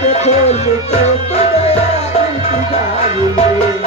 के खोल के तो गया इंतजार में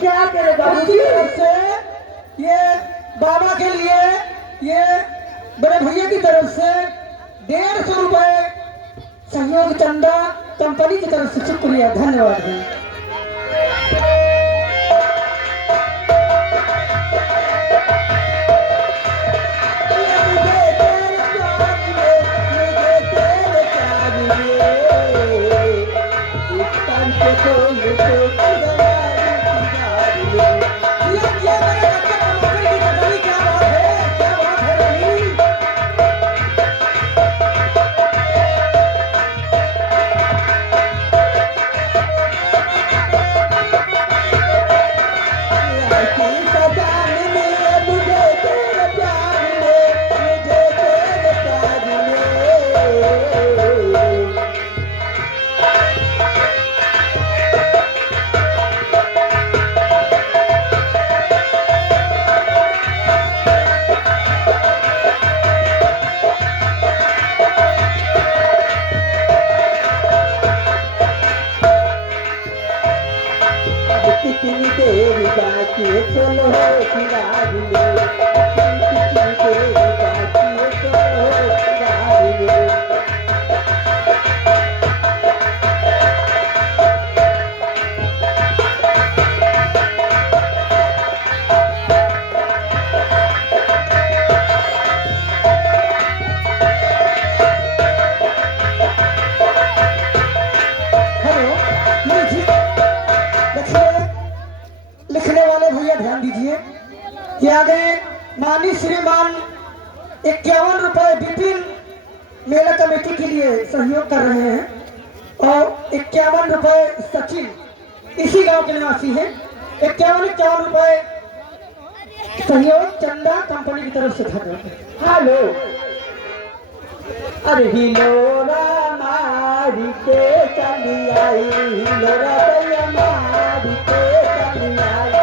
क्या करे बाबू की तरफ से ये बाबा के लिए ये बड़े भैया की तरफ से 150 रुपए सहयोग चंदा कंपनी की तरफ से शुक्रिया धन्यवाद है। कितनी देर बाकी चलो सिराज में कितनी देर बाकी चलो सिराज में ये आगे माननीय श्रीमान 51 रुपए विपिन मेला कमेटी के लिए सहयोग कर रहे हैं और 51 रुपए सचिन इसी गांव के निवासी हैं। 51 रुपए सहयोग चंदा कंपनी की तरफ से धन्यवाद। हेलो अरे हिलोरा मारी के चली आई हिलोरा मारी के चली आई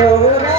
Lord